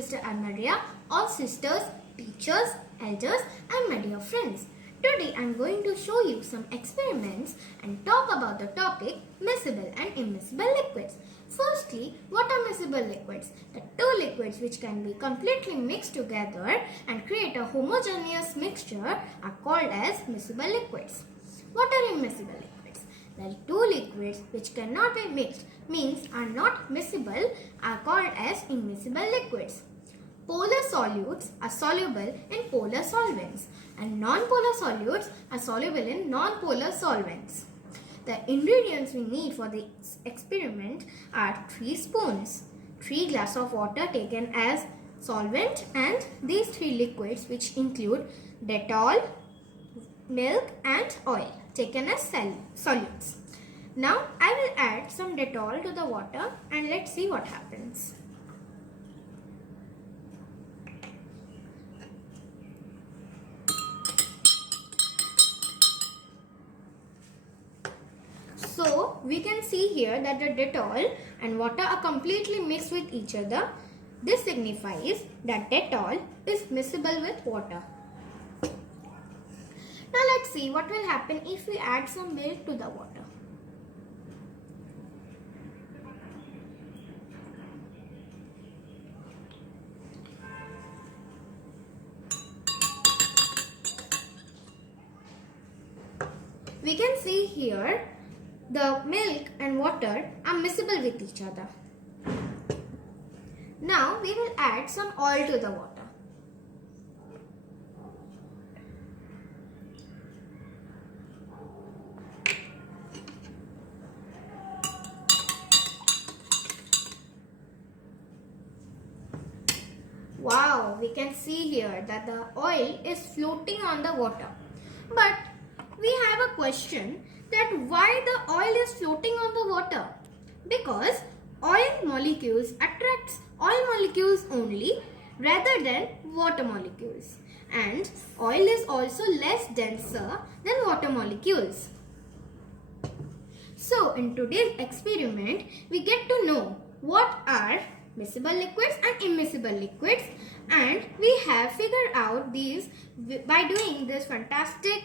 sister Maria, all sisters, teachers, elders and my dear friends. Today I am going to show you some experiments and talk about the topic miscible and immiscible liquids. Firstly, what are miscible liquids? The two liquids which can be completely mixed together and create a homogeneous mixture are called as miscible liquids. What are immiscible liquids? The two liquids which cannot be mixed, means are not miscible, are called as immiscible liquids. Polar solutes are soluble in polar solvents and non-polar solutes are soluble in non-polar solvents. The ingredients we need for this experiment are 3 spoons, 3 glasses of water taken as solvent and these 3 liquids which include Dettol, milk and oil taken as solutes. Now I will add some Dettol to the water and let's see what happens. So we can see here that the Dettol and water are completely mixed with each other. This signifies that Dettol is miscible with water. Now let's see what will happen if we add some milk to the water. We can see here the milk and water are miscible with each other. Now we will add some oil to the water. Wow, we can see here that the oil is floating on the water. But we have a question that why the oil is floating on the water? Because oil molecules attracts oil molecules only rather than water molecules. And oil is also less denser than water molecules. So in today's experiment, we get to know what are miscible liquids and immiscible liquids, and we have figured out these by doing these fantastic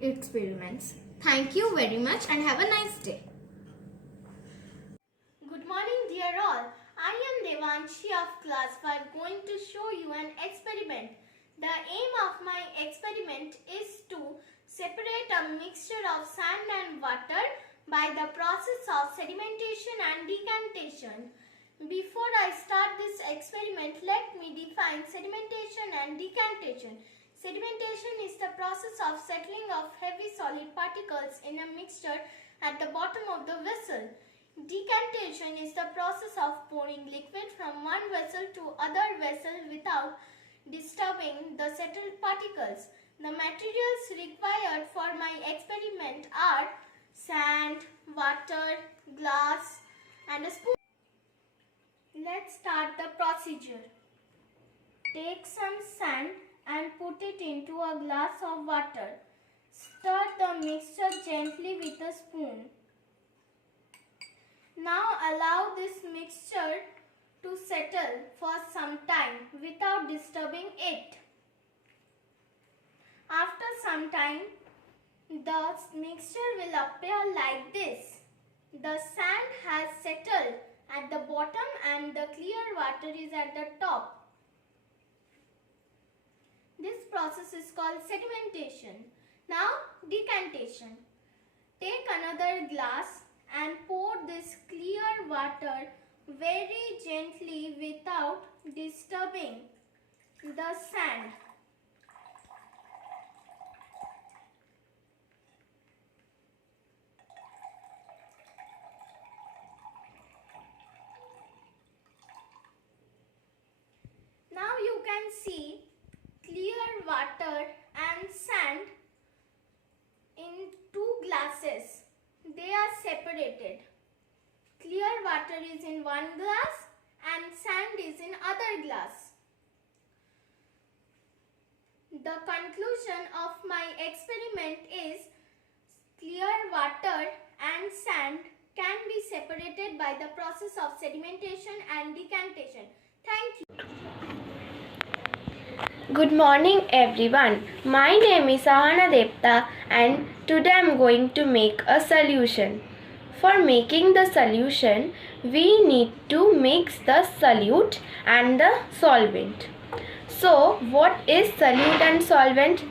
experiments. Thank you very much and have a nice day. Good morning dear all. I am Devanshi of class 5 going to show you an experiment. The aim of my experiment is to separate a mixture of sand and water by the process of sedimentation and decantation. Before I start this experiment, let me define sedimentation and decantation. Sedimentation is the process of settling of heavy solid particles in a mixture at the bottom of the vessel. Decantation is the process of pouring liquid from one vessel to other vessel without disturbing the settled particles. The materials required for my experiment are sand, water, glass and a spoon. Let's start the procedure. Take some sand and put it into a glass of water. Stir the mixture gently with a spoon. Now allow this mixture to settle for some time without disturbing it. After some time, the mixture will appear like this. The sand has settled at the bottom and the clear water is at the top. This process is called sedimentation. Now decantation. Take another glass and pour this clear water very gently without disturbing the sand. Now you can see clear water and sand in 2 glasses. They are separated. Clear water is in one glass and sand is in other glass. The conclusion of my experiment is clear water and sand can be separated by the process of sedimentation and decantation. Thank you. Good morning everyone. My name is Sahana Devta and today I am going to make a solution. For making the solution, we need to mix the solute and the solvent. So, what is solute and solvent?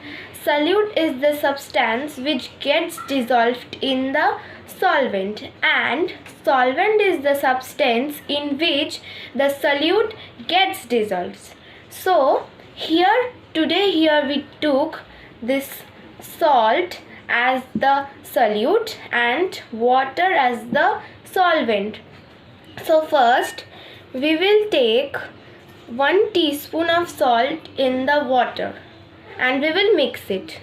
Solute is the substance which gets dissolved in the solvent, and solvent is the substance in which the solute gets dissolved. So, here we took this salt as the solute and water as the solvent. So first we will take 1 teaspoon of salt in the water and we will mix it.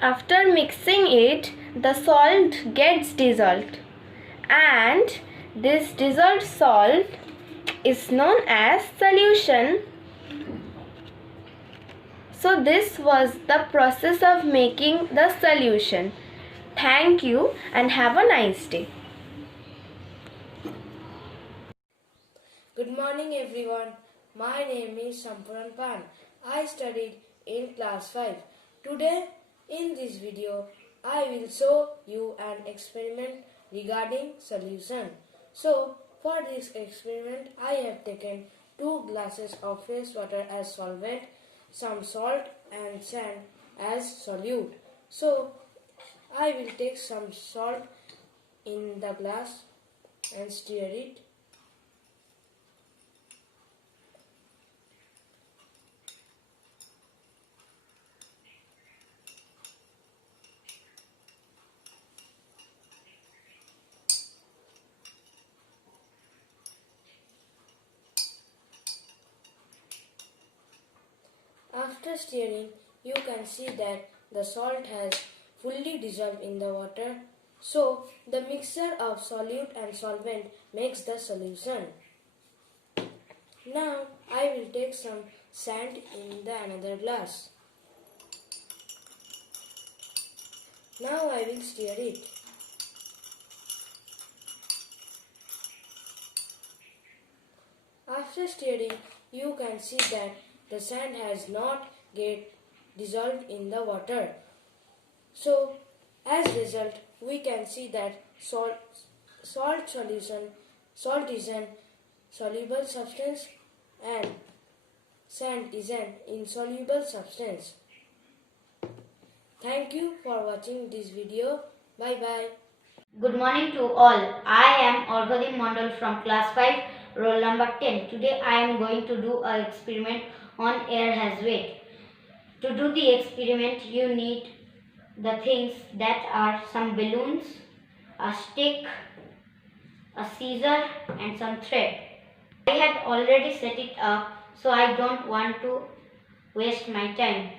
After mixing it, the salt gets dissolved, and this dissolved salt is known as solution. So this was the process of making the solution. Thank you and have a nice day. Good morning everyone. My name is Sampuran Pan. I studied in class 5. Today in this video I will show you an experiment regarding solution. So for this experiment I have taken 2 glasses of fresh water as solvent, some salt and sand as solute. So I will take some salt in the glass and stir it. After stirring, you can see that the salt has fully dissolved in the water. So, the mixture of solute and solvent makes the solution. Now, I will take some sand in the another glass. Now, I will stir it. After stirring, you can see that the sand has not get dissolved in the water. So, as result, we can see that salt is an soluble substance and sand is an insoluble substance. Thank you for watching this video. Bye bye. Good morning to all. I am Orghadim Mondal from class 5, roll number 10. Today I am going to do an experiment on air has weight. To do the experiment, you need the things that are some balloons, a stick, a scissor and some thread. I had already set it up, so I don't want to waste my time.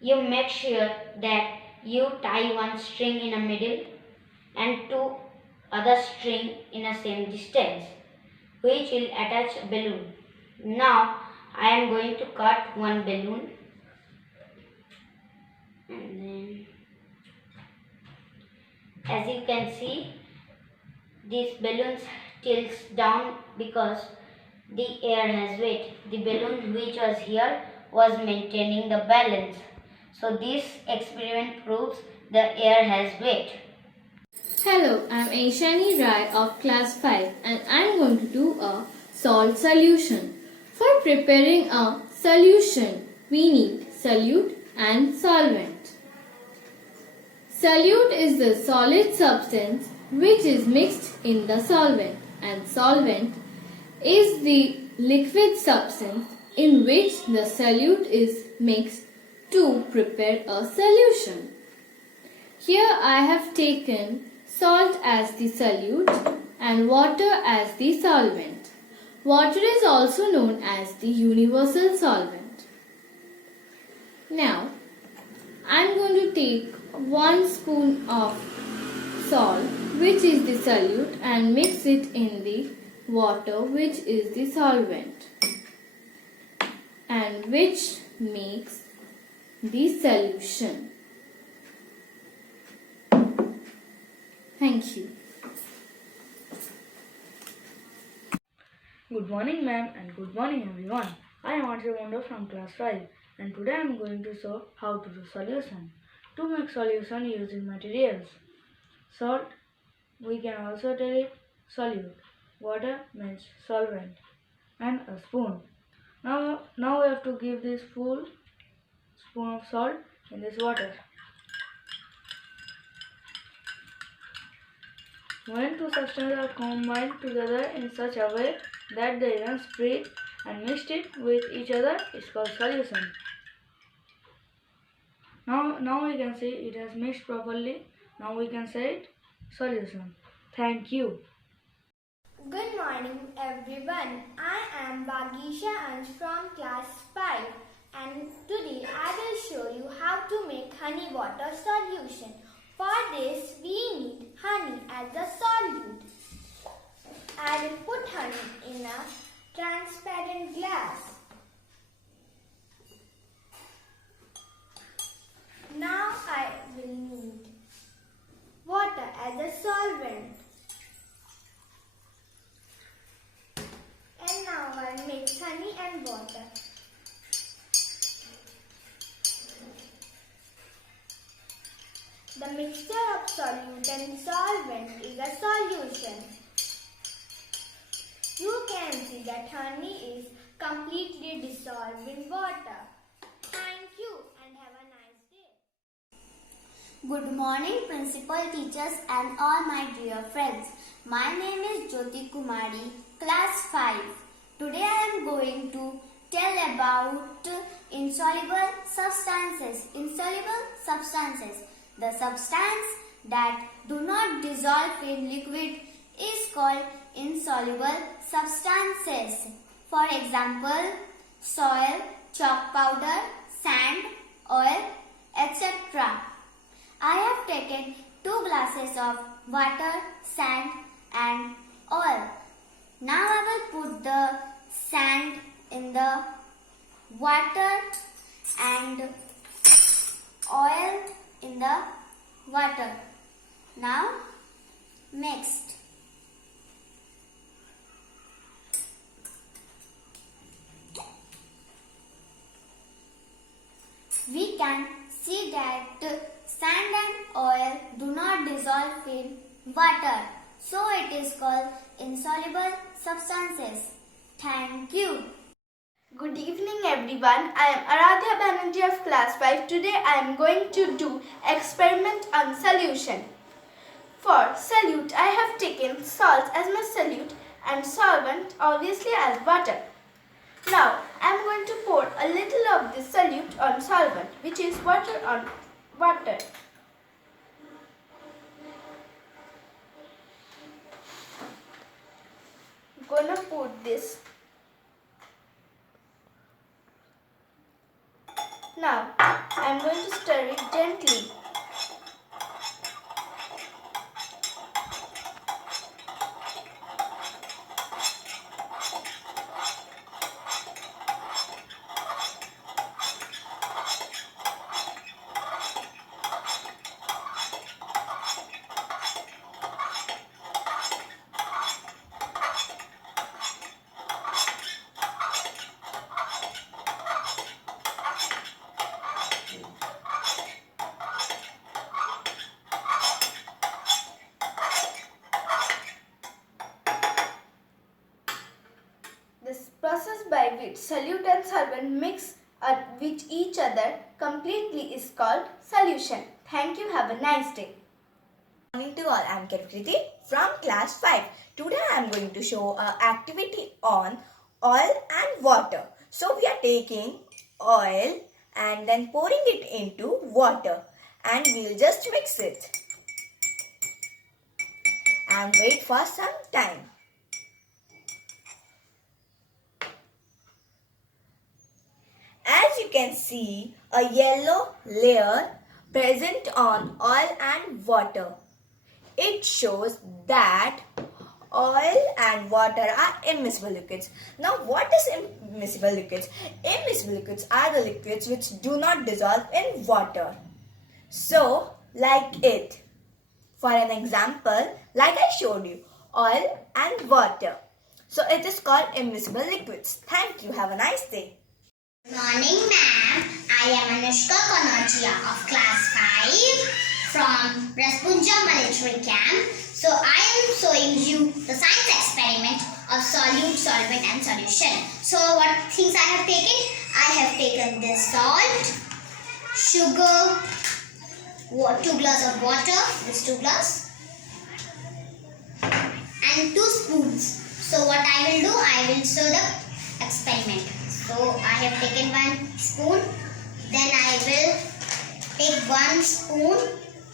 You make sure that you tie one string in the middle and 2 other string in the same distance, which will attach a balloon. Now I am going to cut one balloon, and then as you can see, these balloons tilts down because the air has weight. The balloon which was here was maintaining the balance. So this experiment proves the air has weight. Hello, I'm Aishani Rai of class 5 and I'm going to do a salt solution. For preparing a solution, we need solute and solvent. Solute is the solid substance which is mixed in the solvent, and solvent is the liquid substance in which the solute is mixed to prepare a solution. Here I have taken salt as the solute and water as the solvent. Water is also known as the universal solvent. Now, I am going to take 1 spoon of salt, which is the solute, and mix it in the water, which is the solvent, and which makes the solution. Thank you. Good morning, ma'am, and good morning, everyone. I am Archie Mondo from class 5, and today I am going to show how to do solution. To make solution using materials: salt, we can also tell it solute. Water means solvent, and a spoon. Now we have to give this full spoon of salt in this water. When two substances are combined together in such a way that they then split and mixed it with each other, it's called solution. Now we can see it has mixed properly. Now we can say it solution. Thank you. Good morning everyone. I am Vagisha Ansh from class 5 and today I will show you how to make honey water solution. For this we need honey as a solute. I will put honey in a transparent glass. Now I will need water as a solvent. And now I'll mix honey and water. The mixture of solute and solvent is a solution. You can see that honey is completely dissolved in water. Thank you and have a nice day. Good morning, principal, teachers and all my dear friends. My name is Jyoti Kumari, class 5. Today I am going to tell about insoluble substances. Insoluble substances. The substance that do not dissolve in liquid is called insoluble substances. For example, soil, chalk powder, sand, oil, etc. I have taken 2 glasses of water, sand and oil. Now I will put the sand in the water and oil in the water. Now mixed. We can see that sand and oil do not dissolve in water. So it is called insoluble substances. Thank you. Good evening everyone. I am Aradhya Banerjee of class 5. Today I am going to do experiment on solution. For solute I have taken salt as my solute and solvent obviously as water. Now I am going to pour a little of this solute on solvent, which is water on water. I'm gonna put this. Now I am going to stir it gently. This process by which solute and solvent mix with each other completely is called solution. Thank you. Have a nice day. Good morning to all. I am Kirti from class 5. Today I am going to show an activity on oil and water. So we are taking oil and then pouring it into water and we'll just mix it and wait for some time. As you can see, a yellow layer present on oil and water. It shows that oil and water are immiscible liquids. Now, what is immiscible liquids? Immiscible liquids are the liquids which do not dissolve in water. So, like it. For an example, like I showed you, oil and water. So it is called immiscible liquids. Thank you. Have a nice day. Good morning, ma'am. I am Anushka Konochia of class 5 from Raspunja Military Camp. So I am showing you the science experiment of solute, solvent and solution. So what things I have taken? I have taken this salt, sugar, 2 glasses of water, this 2 glasses, and 2 spoons. So what I will do, I will show the experiment. So I have taken 1 spoon, then I will take 1 spoon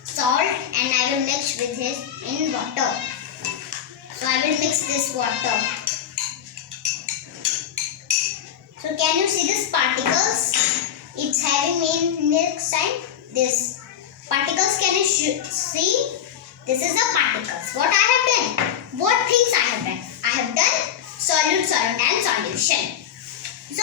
salt and I will mix with it in water. So I will mix this water. So can you see these particles? It's having in next time this particles. Can you see? This is the particles. What I have done? What things I have done? I have done solute, solvent and solution. So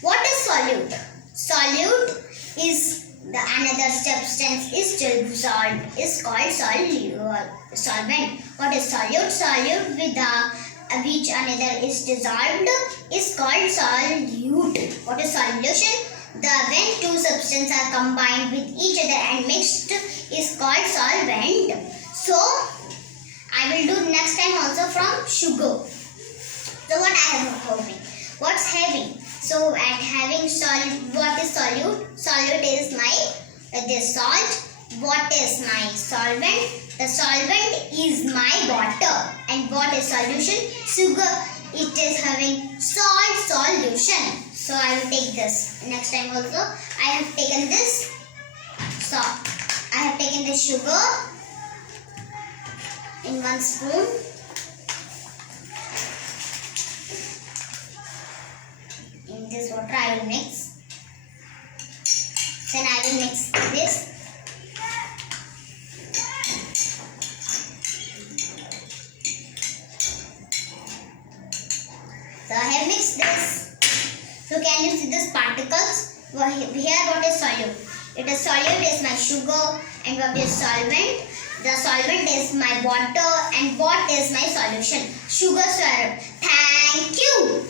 what is solute? Solute is the another substance is still dissolved is called solvent. What is solute? Solute with which another is dissolved is called solute. What is solution? When 2 substances are combined with each other and mixed is called solvent. So I will do next time also from sugar. So what I have having? What's having? So at having solute, what is solute? Solute is my this salt. What is my solvent? The solvent is my water. And what is solution? Sugar. It is having salt solution. So I will take this next time also. I have taken this salt. I have taken this sugar in 1 spoon. In this water I will mix. Then I will mix this. So I have mixed this. So can you see these particles? Here what is solute? It is solute is my sugar, and what is solvent? The solvent is my water, and what is my solution? Sugar syrup. Thank you.